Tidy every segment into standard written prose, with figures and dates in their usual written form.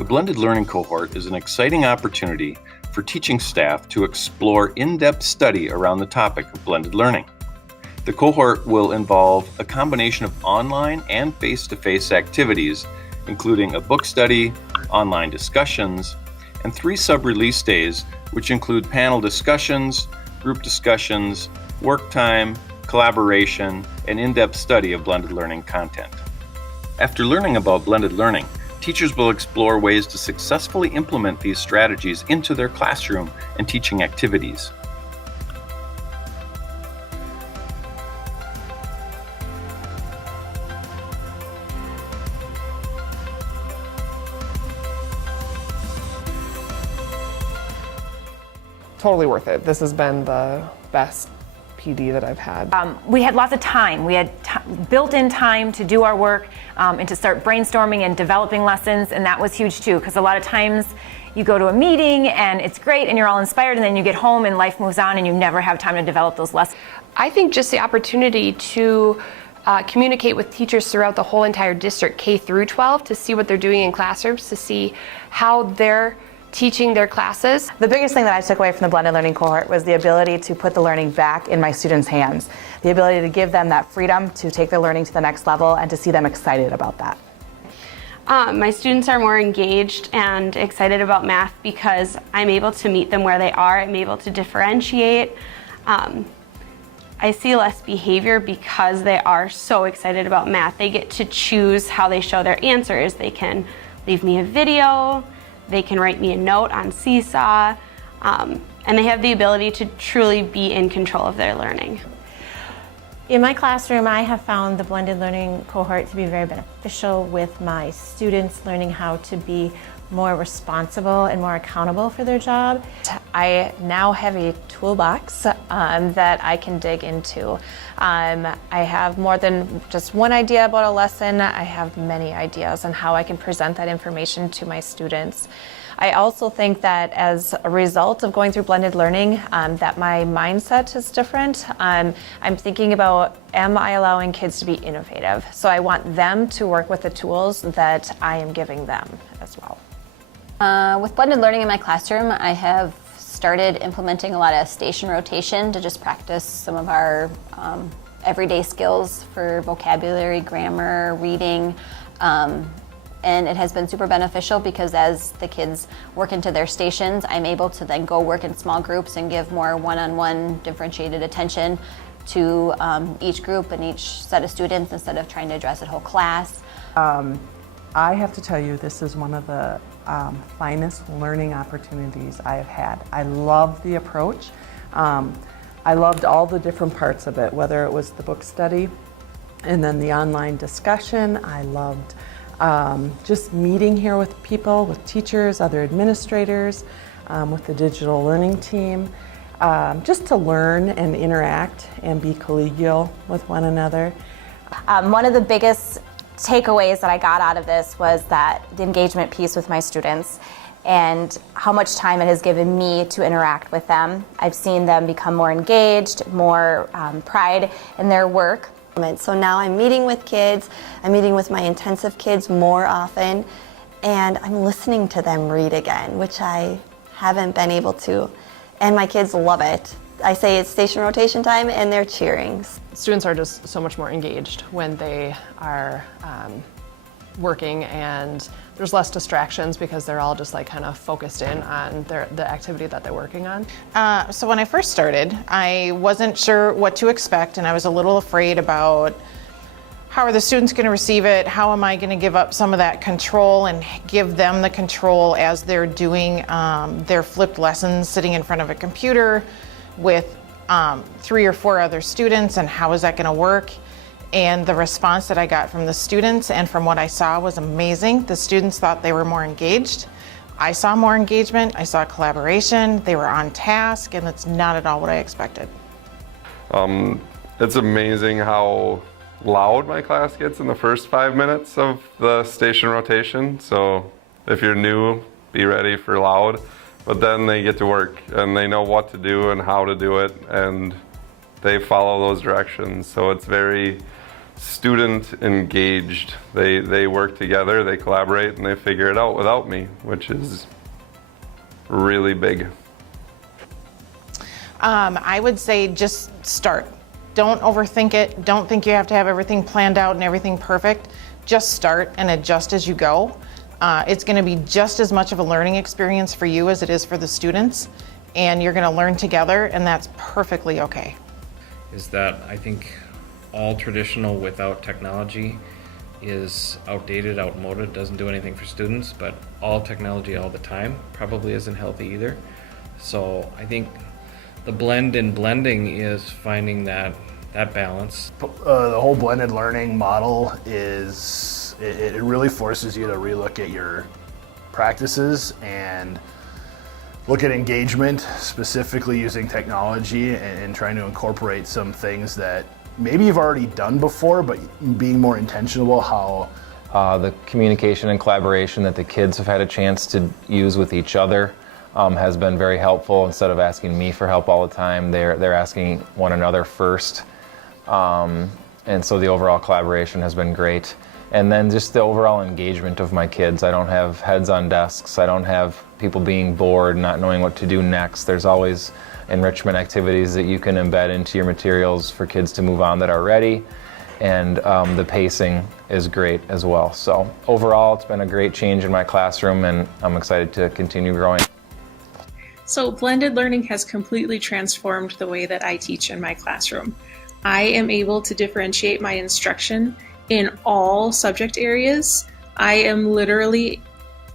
The Blended Learning Cohort is an exciting opportunity for teaching staff to explore in-depth study around the topic of blended learning. The cohort will involve a combination of online and face-to-face activities, including a book study, online discussions, and 3 sub-release days, which include panel discussions, group discussions, work time, collaboration, and in-depth study of blended learning content. After learning about blended learning, teachers will explore ways to successfully implement these strategies into their classroom and teaching activities. Totally worth it. This has been the best PD that I've had. We had lots of time. We had built-in time to do our work and to start brainstorming and developing lessons, and that was huge too, because a lot of times you go to a meeting and it's great and you're all inspired, and then you get home and life moves on and you never have time to develop those lessons. I think just the opportunity to communicate with teachers throughout the whole entire district, K through 12, to see what they're doing in classrooms, to see how they're teaching their classes. The biggest thing that I took away from the blended learning cohort was the ability to put the learning back in my students' hands. The ability to give them that freedom to take their learning to the next level and to see them excited about that. My students are more engaged and excited about math because I'm able to meet them where they are. I'm able to differentiate. I see less behavior because they are so excited about math. They get to choose how they show their answers. They can leave me a video, they can write me a note on Seesaw, and they have the ability to truly be in control of their learning. In my classroom, I have found the blended learning cohort to be very beneficial with my students learning how to be more responsible and more accountable for their job. I now have a toolbox that I can dig into. I have more than just one idea about a lesson. I have many ideas on how I can present that information to my students. I also think that as a result of going through blended learning, that my mindset is different. I'm thinking about, am I allowing kids to be innovative? So I want them to work with the tools that I am giving them as well. With blended learning in my classroom, I have started implementing a lot of station rotation to just practice some of our everyday skills for vocabulary, grammar, reading, and it has been super beneficial because as the kids work into their stations, I'm able to then go work in small groups and give more one-on-one differentiated attention to each group and each set of students instead of trying to address a whole class. I have to tell you, this is one of the finest learning opportunities I have had. I love the approach. I loved all the different parts of it, whether it was the book study and then the online discussion. I loved just meeting here with people, with teachers, other administrators, with the digital learning team, just to learn and interact and be collegial with one another. One of the biggest takeaways that I got out of this was that the engagement piece with my students and how much time it has given me to interact with them. I've seen them become more engaged, more pride in their work. So now I'm meeting with kids, I'm meeting with my intensive kids more often, and I'm listening to them read again, which I haven't been able to, and my kids love it. I say it's station rotation time and they're cheering. Students are just so much more engaged when they are working, and there's less distractions because they're all just like kind of focused in on the activity that they're working on. So when I first started, I wasn't sure what to expect, and I was a little afraid about how are the students going to receive it, how am I going to give up some of that control and give them the control as they're doing their flipped lessons sitting in front of a computer with 3 or 4 other students, and how is that going to work? And the response that I got from the students and from what I saw was amazing. The students thought they were more engaged. I saw more engagement, I saw collaboration, they were on task, and that's not at all what I expected. It's amazing how loud my class gets in the first 5 minutes of the station rotation. So if you're new, be ready for loud. But then they get to work and they know what to do and how to do it, and they follow those directions. So it's very student engaged. They work together, they collaborate, and they figure it out without me, which is really big. I would say just start. Don't overthink it. Don't think you have to have everything planned out and everything perfect. Just start and adjust as you go. It's going to be just as much of a learning experience for you as it is for the students, and you're going to learn together, and that's perfectly okay. Is that I think all traditional without technology is outdated, outmoded, doesn't do anything for students, but all technology all the time probably isn't healthy either. So I think the blend and blending is finding that balance. The whole blended learning model is, it really forces you to relook at your practices and look at engagement, specifically using technology and trying to incorporate some things that maybe you've already done before, but being more intentional how the communication and collaboration that the kids have had a chance to use with each other has been very helpful. Instead of asking me for help all the time, they're asking one another first. And so the overall collaboration has been great. And then just the overall engagement of my kids. I don't have heads on desks. I don't have people being bored, not knowing what to do next. There's always enrichment activities that you can embed into your materials for kids to move on that are ready. And the pacing is great as well. So overall, it's been a great change in my classroom, and I'm excited to continue growing. So blended learning has completely transformed the way that I teach in my classroom. I am able to differentiate my instruction in all subject areas. I am literally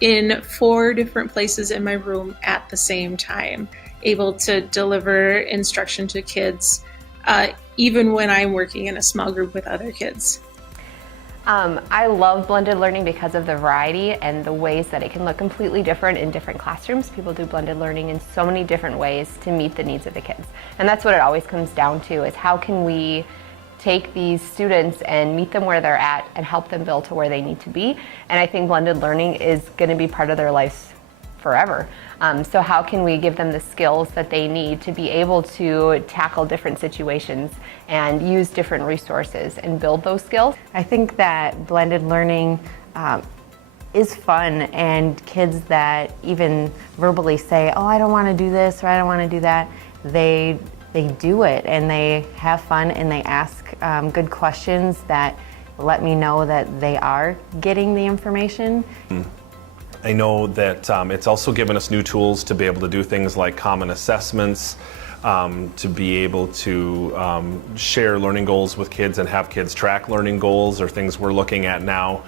in 4 different places in my room at the same time, able to deliver instruction to kids, even when I'm working in a small group with other kids. I love blended learning because of the variety and the ways that it can look completely different in different classrooms. People do blended learning in so many different ways to meet the needs of the kids. And that's what it always comes down to, is how can we take these students and meet them where they're at and help them build to where they need to be. And I think blended learning is going to be part of their lives forever. So how can we give them the skills that they need to be able to tackle different situations and use different resources and build those skills? I think that blended learning is fun, and kids that even verbally say, oh, I don't want to do this or I don't want to do that, they do it, and they have fun, and they ask good questions that let me know that they are getting the information. I know that it's also given us new tools to be able to do things like common assessments, to be able to share learning goals with kids and have kids track learning goals, or things we're looking at now.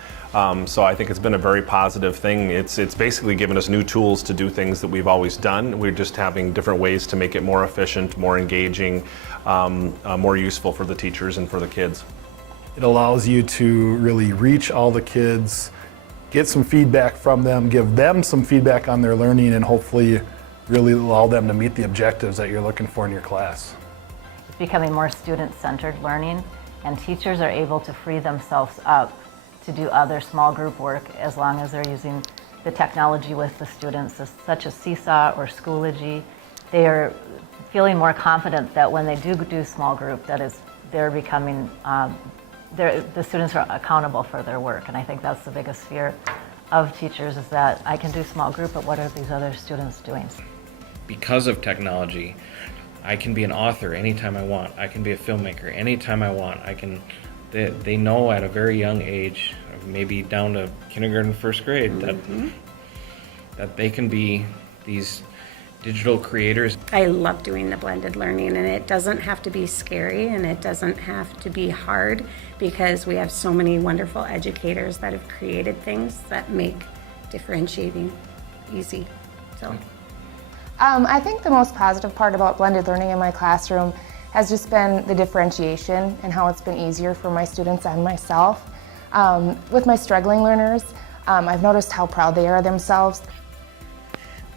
So I think it's been a very positive thing. It's basically given us new tools to do things that we've always done. We're just having different ways to make it more efficient, more engaging, more useful for the teachers and for the kids. it allows you to really reach all the kids, get some feedback from them, give them some feedback on their learning, and hopefully really allow them to meet the objectives that you're looking for in your class. It's becoming more student-centered learning, and teachers are able to free themselves up to do other small group work as long as they're using the technology with the students, such as Seesaw or Schoology. They are feeling more confident that when they do small group, that is, they're becoming, the students are accountable for their work. And I think that's the biggest fear of teachers, is that I can do small group, but what are these other students doing? Because of technology, I can be an author anytime I want. I can be a filmmaker anytime I want. They know at a very young age, maybe down to kindergarten, first grade, that they can be these digital creators. I love doing the blended learning, and it doesn't have to be scary, and it doesn't have to be hard, because we have so many wonderful educators that have created things that make differentiating easy. So. I think the most positive part about blended learning in my classroom has just been the differentiation and how it's been easier for my students and myself. With my struggling learners, I've noticed how proud they are themselves.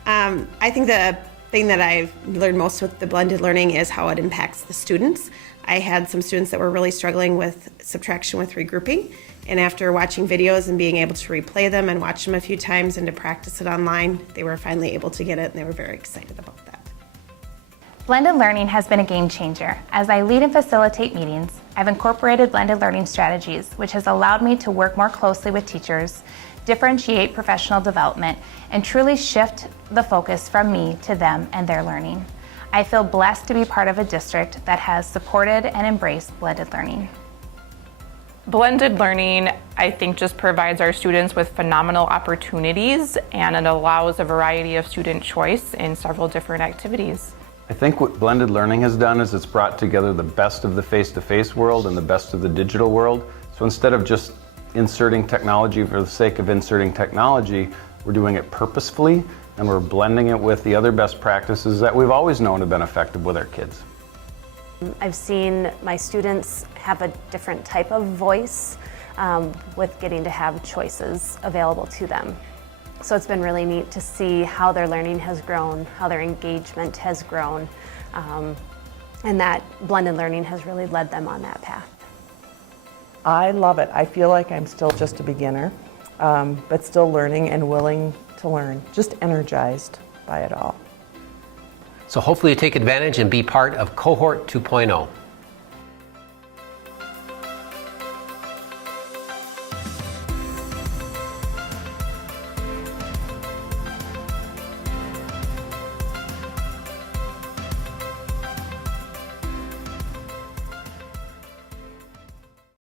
I think the thing that I've learned most with the blended learning is how it impacts the students. I had some students that were really struggling with subtraction with regrouping, and after watching videos and being able to replay them and watch them a few times and to practice it online, they were finally able to get it, and they were very excited about that. Blended learning has been a game changer. As I lead and facilitate meetings, I've incorporated blended learning strategies, which has allowed me to work more closely with teachers, differentiate professional development, and truly shift the focus from me to them and their learning. I feel blessed to be part of a district that has supported and embraced blended learning. Blended learning, I think, just provides our students with phenomenal opportunities, and it allows a variety of student choice in several different activities. I think what blended learning has done is it's brought together the best of the face-to-face world and the best of the digital world. So instead of just inserting technology for the sake of inserting technology, we're doing it purposefully, and we're blending it with the other best practices that we've always known have been effective with our kids. I've seen my students have a different type of voice with getting to have choices available to them. So it's been really neat to see how their learning has grown, how their engagement has grown, and that blended learning has really led them on that path. I love it. I feel like I'm still just a beginner, but still learning and willing to learn, just energized by it all. So hopefully you take advantage and be part of Cohort 2.0.